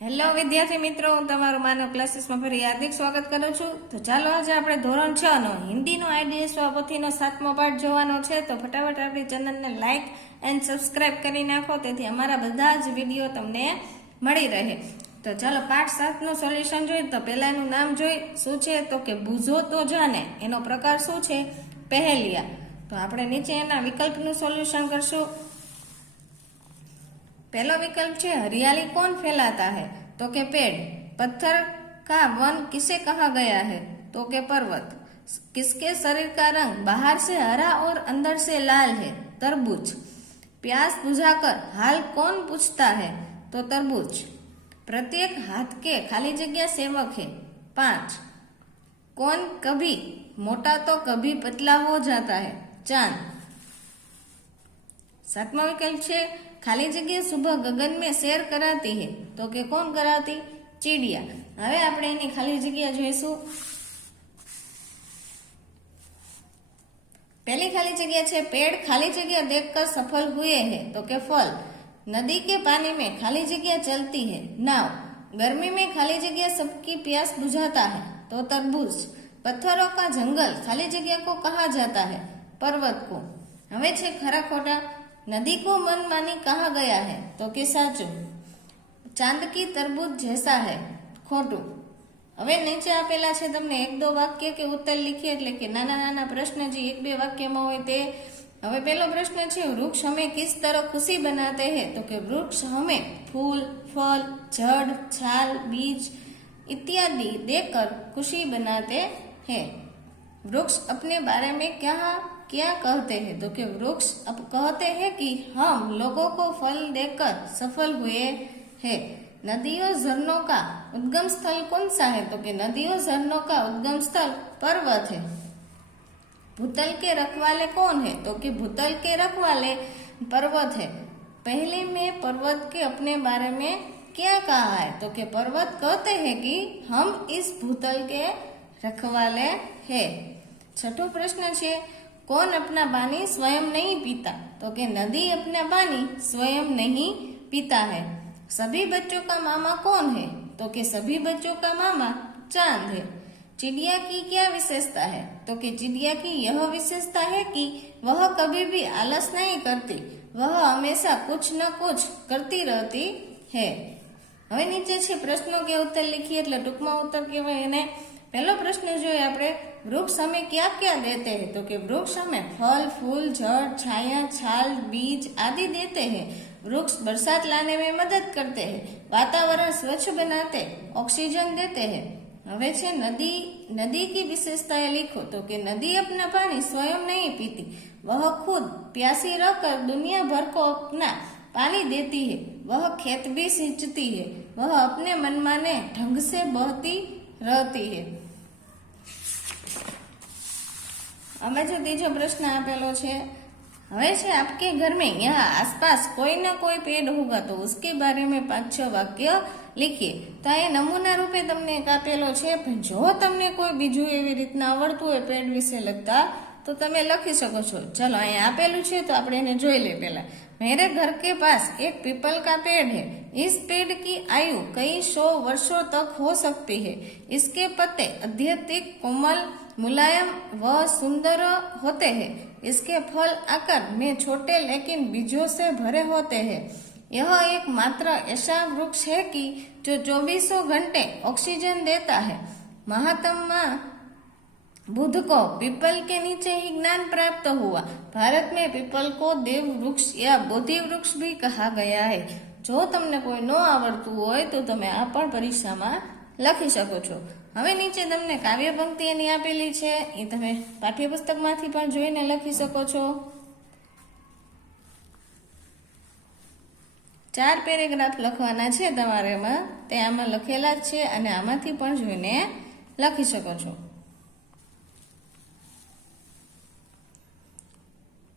Hello વિદ્યાર્થી મિત્રો, હું તમારું માનવ ક્લાસીસમાં ફરી હાર્દિક સ્વાગત કરું છું. તો ચાલો આજે આપણે ધોરણ છ નો હિન્દીનો આઈડીએસ પોથીનો સાતમો પાઠ જોવાનો છે. તો ફટાફટ આપણી ચેનલને લાઇક એન્ડ સબસ્ક્રાઇબ કરી નાખો, તેથી અમારા બધા જ વીડિયો તમને મળી રહે. તો ચાલો પાઠ સાતનું સોલ્યુશન જોઈએ. તો પહેલાં એનું નામ જોઈ શું છે? તો કે બુઝો તો જાને. એનો પ્રકાર શું છે? પહેલિયા. તો આપણે નીચે એના વિકલ્પનું સોલ્યુશન કરશું. पहला विकल्प છે हरियाली कौन फैलाता है तो के पेड़ पत्थर का वन किसे कहा गया है तो के पर्वत किसके शरीर का रंग बाहर से हरा और अंदर से लाल है तरबूज प्यास बुझाकर हाल कौन पूछता है तो तरबूज प्रत्येक हाथ के खाली जगह सेवक है पाँच कौन कभी मोटा तो कभी पतला हो जाता है चाँद सातवा विकल्प છે ખાલી જગ્યા સુબહ ગગન में सैर कराती है તો કે કોણ કરાતી ચીડિયા હવે આપણે એની ખાલી જગ્યા જોઈશું पहली खाली जगह છે पेड़ खाली जगह देखकर सफल हुए हैं तो के फल नदी के पानी में खाली जगह चलती है नाव गर्मी में खाली जगह सबकी प्यास बुझाता है तो तरबूज पत्थरों का जंगल खाली जगह को कहा जाता है पर्वत को હવે છે ખરા ખોટા नदी को मन मानी कहा गया है तो के साचू चाँद की तरबूज जैसा है, खोटू। हम नीचे आपेला एक दो वक्य के उत्तर लिखी एट के ना प्रश्न जी एक बे वक्य में हो हमें पहला प्रश्न है वृक्ष हमें किस तरह खुशी बनाते हैं तो के वृक्ष हमें फूल फल जड़ छाल बीज इत्यादि देकर खुशी बनाते हैं वृक्ष अपने बारे में क्या क्या कहते हैं? तो कि वृक्ष अब कहते हैं कि हम लोगों को फल देकर सफल हुए हैं। नदियों, झरनों का उद्गम स्थल कौन सा है? तो कि नदियों, झरनों का उद्गम स्थल पर्वत है। भूतल के रखवाले कौन है? तो कि भूतल के रखवाले पर्वत है। पहले में पर्वत के अपने बारे में क्या कहा है? तो कि पर्वत कहते हैं कि हम इस भूतल के रखवाले हैं। छठो प्रश्न છે कौन अपना पानी स्वयं नहीं पीता तो कि नदी अपना पानी स्वयं नहीं पीता है सभी बच्चों का मामा कौन है तो कि सभी बच्चों का मामा चांद है चिड़िया की क्या विशेषता है तो कि चिड़िया की यह विशेषता है कि वह कभी भी आलस नहीं करती वह हमेशा कुछ न कुछ करती रहती है હવે નીચે છે પ્રશ્નો કે ઉત્તર લીખીએ એટલે ટૂંકમાં ઉત્તર કહેવાય એને પહેલો પ્રશ્ન જોઈએ આપણે वृक्ष हमें क्या क्या देते हैं तो कि वृक्ष हमें फल फूल जड़ छाया छाल बीज आदि देते हैं वृक्ष बरसात लाने में मदद करते हैं वातावरण स्वच्छ बनाते ऑक्सीजन देते हैं હવે છે નદી नदी की विशेषताएं लिखो तो कि नदी अपना पानी स्वयं नहीं पीती वह खुद प्यासी रहकर दुनिया भर को अपना पानी देती है वह खेत भी सींचती है वह अपने मनमाने ढंग से बहती रहती है अब जो तीजो प्रश्न आपेलो छे હવે છે आपके घर में यहाँ आसपास कोई न कोई पेड़ होगा तो उसके बारे में પાંચ છ વાક્ય લીખીએ તો એ નમૂના રૂપે તમને એક આપેલો છે પણ જો તમને કોઈ બીજું એવી રીતના આવડતું હોય પેડ વિશે લખતા તો તમે લખી શકો છો ચલો અહીંયા આપેલું છે તો આપણે એને જોઈ લે પહેલા मेरे घर के पास एक पीपल का पेड़ है इस पेड़ की आयु कई सौ वर्षों तक हो सकती है इसके पत्ते अत्यधिक कोमल मुलायम व सुंदर होते हैं इसके फल आकार में छोटे लेकिन बीजों से भरे होते हैं यह एक मात्र ऐसा वृक्ष है कि जो चौबीसों घंटे ऑक्सीजन देता है महात्मा बुद्ध को पीपल के नीचे ही ज्ञान प्राप्त हुआ भारत में पीपल को देव वृक्ष या बोधि वृक्ष भी कहा गया है જો તમને કોઈ ન આવડતું હોય તો તમે આ પણ પરીક્ષામાં લખી શકો છો હવે નીચે તમને કાવ્ય પંક્તિ એની આપેલી છે. એ તમે પાઠ્યપુસ્તકમાંથી પણ જોઈને લખી શકો છો. ચાર પેરેગ્રાફ લખવાના છે તમારે એમાં. તે આમાં લખેલા જ છે અને આમાંથી પણ જોઈને લખી શકો છો.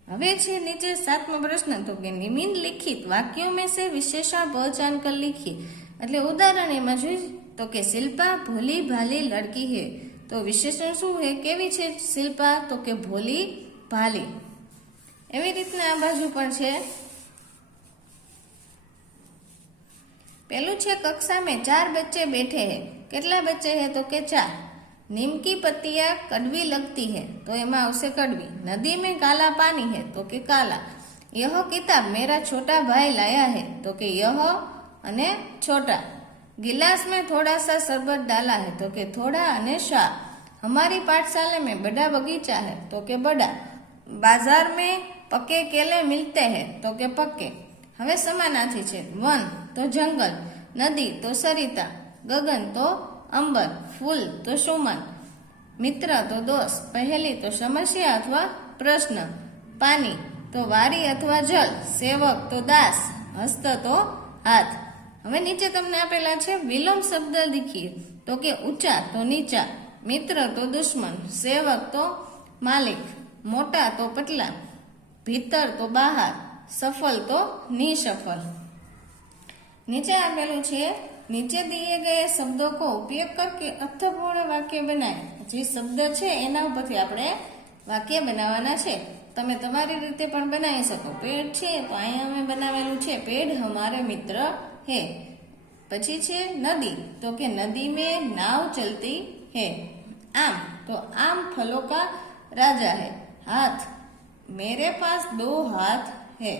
હવે છે નીચે સાતમો પ્રશ્ન. તો કે નિમિન લિખિત વાક્યો મેં સે વિશેષણ પહચાન કર લીખી. એટલે ઉદાહરણ એમાં જોઈ તો કે, શિલ્પા, ભોલી ભાલી લડકી હે. તો વિશેષણ શું હે? કેવી છે શિલ્પા? તો કે, ભોલી ભાલી. એવી રીતના આ બાજુ પણ છે. પેલું છે કક્ષા મેં ચાર બચ્ચે બેઠે હે. કેટલા બચ્ચે હે? તો કે, ચાર. નિમકી પત્તિયા કડવી લગતી હે. તો એમાં આવશે કડવી. નદી મેં કાલા પાણી હે. તો કે, કાલા. યહો કિતાબ મેરા છોટા ભાઈ લાયા હે. તો કે, યહો અને છોટા. गिलास में थोड़ा सा शरबत डाला है तो કે थोड़ा અને શા हमारी पाठशाला में बड़ा बगीचा है तो કે बड़ा बाजार में पके केले मिलते हैं तो કે પક્કે હવે સમાનાર્થી છે વન તો જંગલ નદી તો સરિતા ગગન તો અંબર ફૂલ તો સુમન મિત્ર તો દોસ્ત પહેલી તો સમસ્યા અથવા પ્રશ્ન પાણી તો વારી અથવા જલ સેવક તો દાસ હસ્ત તો હાથ હવે નીચે તમને આપેલા છે વિલોમ શબ્દ લીખીએ તો કે ઊંચા તો નીચા, મિત્ર તો દુશ્મન, સેવક તો માલિક, મોટા તો પટલા, ભીતર તો બહાર, સફળ તો નિસફળ. નીચે આપેલું છે, નીચે દિએ ગયે શબ્દો કો ઉપયોગ કરકે અર્થપૂર્ણ વાક્ય બનાવે જે શબ્દ છે, એના ઉપરથી આપણે વાક્ય બનાવવાના છે. તમે તમારી રીતે પણ બનાવી શકો. પેડ છે, તો અહીંયા અમે બનાવેલું છે પેડ અમારે મિત્ર હે પછી છે નદી તો કે નદી में नाव चलती है आम तो आम फलों का राजा है हाथ मेरे पास दो हाथ है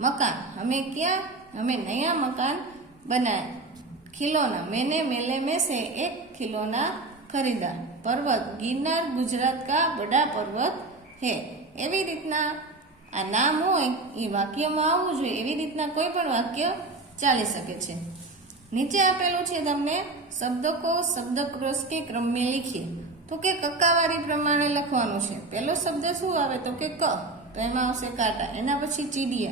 मकान हमें क्या हमें नया मकान बनाया खिलौना मैंने मेले में से एक खिलौना खरीदा पर्वत गिरनार गुजरात का बड़ा पर्वत है એવી રીતના આ નામ હોય એ વાક્યમાં આવવું જોઈએ એવી રીતના કોઈ પણ વાક્ય ચાલી શકે છે. નીચે આપેલું છે તમને શબ્દકો કો કે ક્રમે લખીએ. તો કે કક્કાવારી પ્રમાણે લખવાનું છે. પહેલો શબ્દ શું આવે? તો કે ક. તો એમાં આવશે કાંટા. એના પછી ચીડિયા.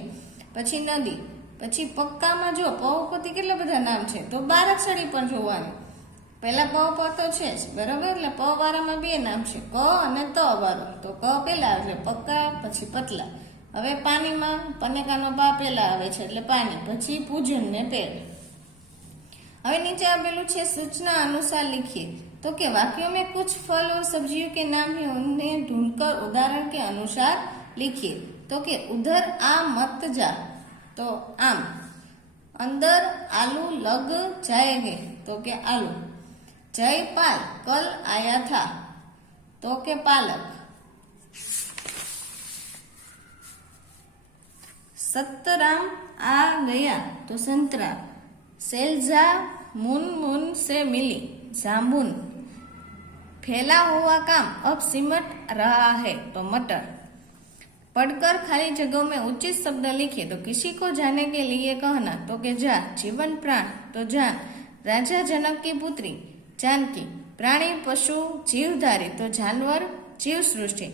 પછી નદી. પછી પક્કામાં જો, પ ઉપરથી કેટલા બધા નામ છે? તો બાર અક્ષરી પણ જોવાનું. પહેલા પ પ તો છે જ, બરાબર? એટલે પ વાળામાં બે નામ છે. ક અને ત વારો. તો ક પેલા એટલે પક્કા, પછી પતલા. હવે પાણીમાં પનેકાનો પા પેલા આવે છે એટલે પાણી પછી પૂજન ને પેડ હવે નીચે આપેલું છે सूचना अनुसार लिखिए तो के वाक्यों में कुछ फल और सब्जियों के नाम है उन्हें ढूंढकर उदाहरण के अनुसार लिखिए तो के उधर आ मत जा तो आम अंदर आलू लग जाएंगे तो के आलू जयपाल कल आया था तो के पालक सतराम आ गया तो संतरा सेल्जा मुन मुन से मिली जामुन फैला हुआ काम अब सिमट रहा है तो मटर पढ़कर खाली जगहों में उचित शब्द लिखे तो किसी को जाने के लिए कहना तो के जा जीवन प्राण तो जान राजा जनक की पुत्री जानकी પ્રાણી પશુ જીવધારી તો જાનવર જીવ સૃષ્ટિ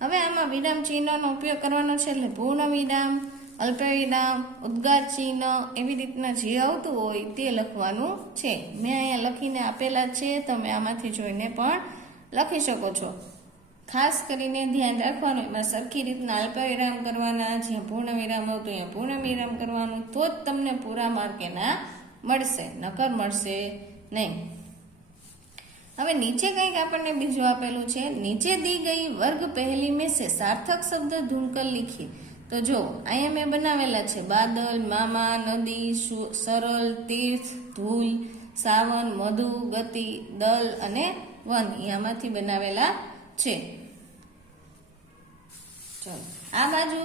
હવે આમાં વિરામ ચિહ્નનો ઉપયોગ કરવાનો છે એટલે પૂર્ણ વિરામ અલ્પ વિરામ ઉદ્ગાર ચિહ્ન એવી રીતના જે આવતું હોય તે લખવાનું છે. મેં અહીંયા લખીને આપેલા છે, તમે આમાંથી જોઈને પણ લખી શકો છો. ખાસ કરીને ધ્યાન રાખવાનું, એમાં સરખી રીતના અલ્પવિરામ કરવાના, જ્યાં પૂર્ણ વિરામ આવતું અહીંયા પૂર્ણ વિરામ કરવાનું, તો જ તમને પૂરા માર્ક એના મળશે, નકર મળશે નહીં. હવે નીચે કંઈક આપણને બીજું આપેલું છે, નીચે દી ગઈ વર્ગ પહેલી મેસે સાર્થક શબ્દ ધૂમકલ લીખી. તો જો, અહીંયા મેં બનાવેલા છે બાદલ, મામા, નદી સરળ, તીર્થ, ધૂલ, સાવન, મધુ, ગતિ, દલ અને વન અહીંયામાંથી બનાવેલા છે. ચલો, આ બાજુ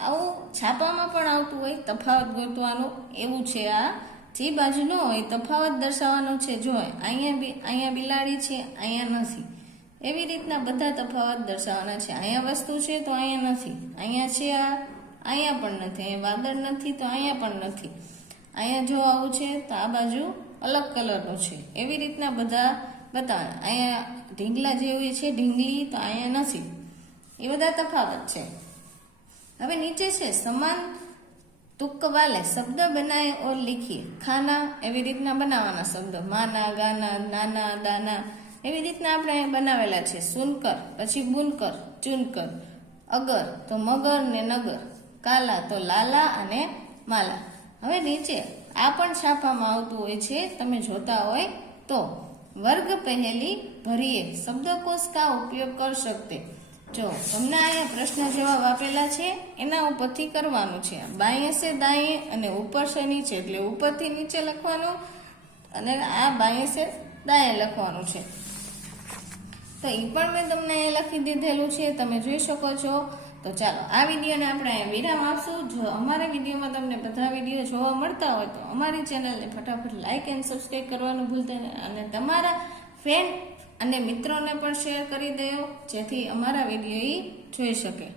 આવું છાપામાં પણ આવતું હોય, તફાવત ગોતવાનો એવું છે આ. જે બાજુ ન હોય, તફાવત દર્શાવવાનો છે. જો, અહીંયા અહીંયા બિલાડી છે, અહીંયા નથી. એવી રીતના બધા તફાવત દર્શાવવાના છે. અહીંયા વસ્તુ છે તો અહીંયા નથી. અહીંયા છે આ, અહીંયા પણ નથી. અહીંયા વાદળ નથી તો અહીંયા પણ નથી. અહીંયા જો આવું છે તો આ બાજુ અલગ કલરનું છે. એવી રીતના બધા બતાવવાના. અહીંયા ઢીંગલા જેવી છે ઢીંગલી તો અહીંયા નથી. એ બધા તફાવત છે. હવે નીચે છે સમાન તુક્ક વાલે શબ્દ બનાવે ઓર લીખીએ. ખાના એવી રીતના બનાવવાના શબ્દ. માના, ગાના, નાના, દાના એવી રીતના આપણે બનાવેલા છે. સુનકર, પછી બુનકર, ચુનકર, અગર તો મગર ને નગર, કાલા તો લાલા અને માલા. હવે નીચે આ પણ છાપવામાં આવતું હોય છે, તમે જોતા હોય તો. વર્ગ પહેલી ભરીએ શબ્દકોશ કા ઉપયોગ કરી શકતે? જો, તમને અહીંયા પ્રશ્ન જવાબ આપેલા છે, એના ઉપરથી કરવાનું છે. બાઈએ છે દાઈએ અને ઉપર છે નીચે, એટલે ઉપરથી નીચે લખવાનું અને આ બાઈએ છે દાએ લખવાનું છે. તો એ પણ મેં તમને લખી દીધેલું છે, તમે જોઈ શકો છો. તો ચાલો, આ વિડીયોને આપણે અહીંયા વિરામ આપશું. જો અમારા વિડીયોમાં તમને બધા વીડિયો જોવા મળતા હોય તો અમારી ચેનલને ફટાફટ લાઇક એન્ડ સબસ્ક્રાઈબ કરવાનું ભૂલતા નહીં. અને તમારા ફ્રેન્ડ અને મિત્રોને પણ શેર કરી દો જેથી અમારા વીડિયો જોઈ શકે.